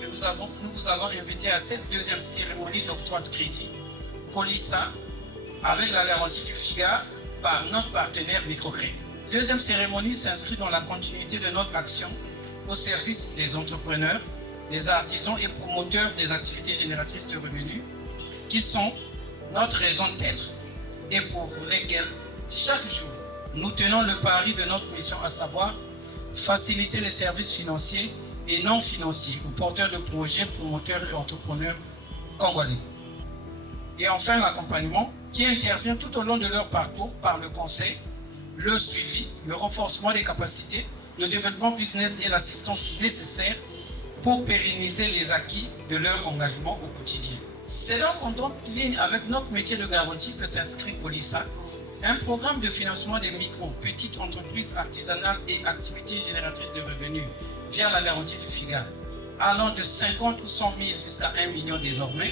que nous vous avons invité à cette deuxième cérémonie d'octroi de crédit, Colissa, avec la garantie du FIGA par notre partenaire Microcrédit. Deuxième cérémonie s'inscrit dans la continuité de notre action au service des entrepreneurs, des artisans et promoteurs des activités génératrices de revenus, qui sont notre raison d'être et pour lesquels chaque jour nous tenons le pari de notre mission, à savoir faciliter les services financiers et non financiers aux porteurs de projets, promoteurs et entrepreneurs congolais. Et enfin, l'accompagnement qui intervient tout au long de leur parcours par le conseil, le suivi, le renforcement des capacités, le développement business et l'assistance nécessaire pour pérenniser les acquis de leur engagement au quotidien. C'est donc en droite ligne avec notre métier de garantie que s'inscrit Colissa, un programme de financement des micro, petites entreprises artisanales et activités génératrices de revenus via la garantie du FIGA, allant de 50 ou 100 000 jusqu'à 1 million désormais,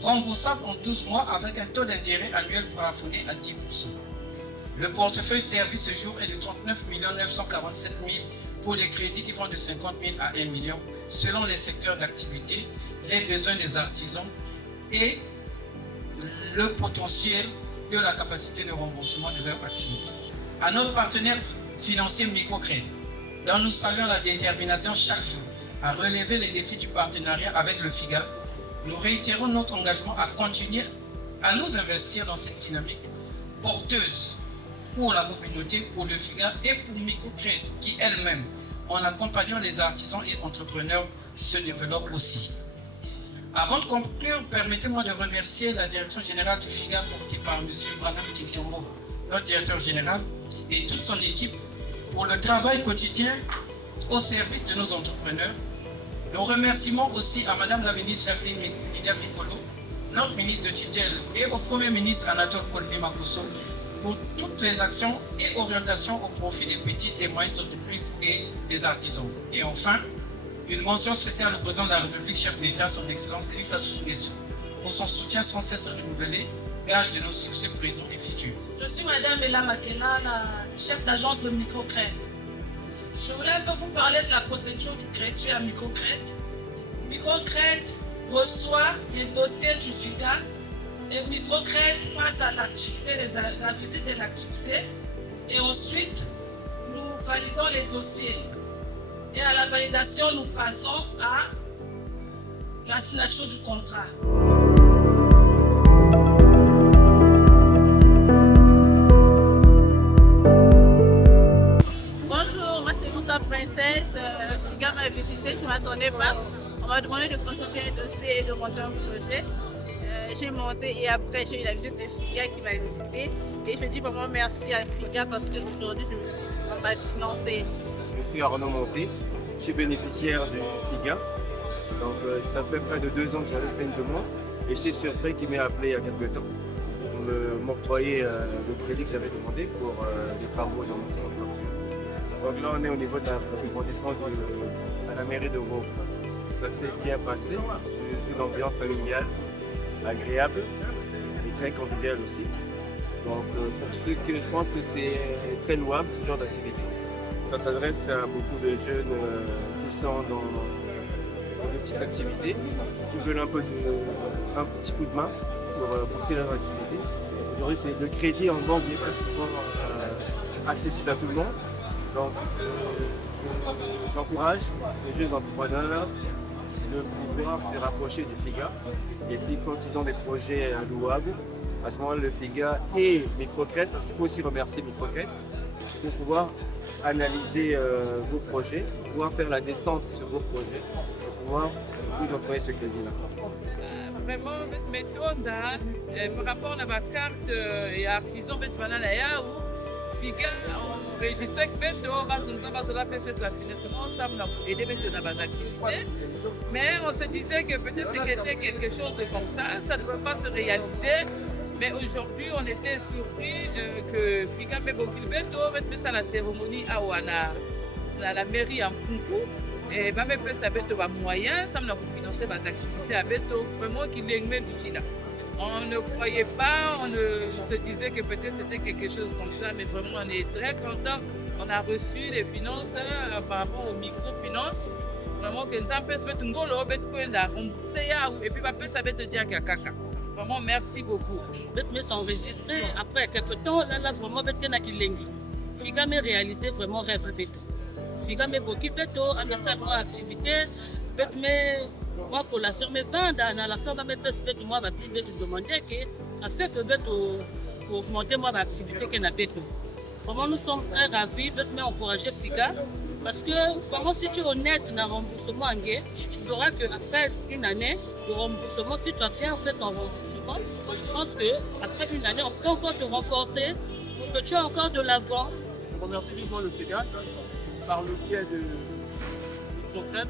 remboursable en 12 mois avec un taux d'intérêt annuel plafonné à 10%. Le portefeuille servi ce jour est de 39 947 000 pour les crédits qui vont de 50 000 à 1 million, selon les secteurs d'activité, les besoins des artisans et le potentiel de la capacité de remboursement de leur activité. À notre partenaire financier Microcrédit, dont nous saluons la détermination chaque jour à relever les défis du partenariat avec le FIGA, nous réitérons notre engagement à continuer à nous investir dans cette dynamique porteuse pour la communauté, pour le FIGA et pour Microcrédit, qui elle-même, en accompagnant les artisans et entrepreneurs, se développe aussi. Avant de conclure, permettez-moi de remercier la direction générale du FIGA portée par M. Branham Kintombo, notre directeur général, et toute son équipe pour le travail quotidien au service de nos entrepreneurs. Nos remerciements aussi à Madame la ministre Jacqueline Lydia Mikolo, notre ministre de tutelle, et au Premier ministre Anatole Kolbe-Makosso pour toutes les actions et orientations au profit des petites et moyennes entreprises et des artisans. Et enfin, une mention spéciale au président de la République, chef de l'État, son Excellence Denis Sassou Nguesso, pour son soutien sans cesse renouvelé, gage de nos succès présents et futurs. Je suis Madame Ella Makena, la chef d'agence de Microcrédit. Je voulais un peu vous parler de la procédure du crédit à Microcrédit. Microcrédit reçoit les dossiers du FIGA et Microcrédit passe à l'activité, la visite de l'activité, et ensuite nous validons les dossiers. Et à la validation, nous passons à la signature du contrat. Bonjour, moi c'est Moussa Princesse. FIGA m'a visité, je ne m'attendais pas. On m'a demandé de constituer un dossier et de monter un projet. J'ai monté et après j'ai eu la visite de FIGA qui m'a visité. Et je dis vraiment merci à FIGA parce qu'aujourd'hui je me suis vraiment financée. Je suis Arnaud Monté, je suis bénéficiaire du FIGA. Donc ça fait près de 2 ans que j'avais fait une demande et j'étais surpris qu'il m'ait appelé il y a quelques temps pour m'octroyer le crédit que j'avais demandé pour des travaux dans mon centre. Donc là on est au niveau de l'arrondissement à la mairie de Vaud. Ça s'est bien passé, c'est une ambiance familiale, agréable et très conviviale aussi. Donc pour ceux que je pense que c'est très louable ce genre d'activité. Ça s'adresse à beaucoup de jeunes qui sont dans de petites activités, qui veulent un petit coup de main pour pousser leur activité. Aujourd'hui, c'est le crédit en banque n'est pas souvent accessible à tout le monde. Donc, j'encourage les jeunes entrepreneurs de pouvoir se rapprocher du FIGA. Et puis, quand ils ont des projets louables, à ce moment-là, le FIGA et Microcrédit, parce qu'il faut aussi remercier Microcrédit, pour pouvoir analyser vos projets, pouvoir faire la descente sur vos projets, pour pouvoir vous octroyer ce crédit-là. Vraiment, méthode, par rapport à la carte et artisan, FIGA, on enregistre que la financement, ça m'a aidé dans les activités. Mais on se disait que peut-être c'était quelque chose de comme ça ne peut pas se réaliser. Mais aujourd'hui, on était surpris que FIGA met ça la cérémonie à la mairie en Foufou. Et même ça va moyen, ça m'a financé mes activités à Beto, vraiment qu'il est là. On ne croyait pas, on se disait que peut-être c'était quelque chose comme ça, mais vraiment on est très contents. On a reçu des finances par rapport aux microfinances. vraiment que Nzambe se met ngolo bet kwenda rembourser ya et puis va ça bet dire kaka. Vraiment merci beaucoup. Bet me s'enregistrer après quelque temps là vraiment bet na kilengi. Figa me réaliser vraiment rêve bet. Figa me beaucoup beto à mes salles activité bet me moi collation me vendre dans la fin me pèse bet moi va plus bet demander que afin que bet pour augmenter moi l'activité que na bet. Vraiment nous sommes très ravis bet me encourager Figa. Parce que vraiment, si tu es honnête dans le remboursement, tu verras qu'après une année de remboursement, si tu as bien fait ton remboursement, je pense qu'après une année, on peut encore te renforcer pour que tu aies encore de l'avant. Je remercie vivement le FIGA par le biais de Microcrète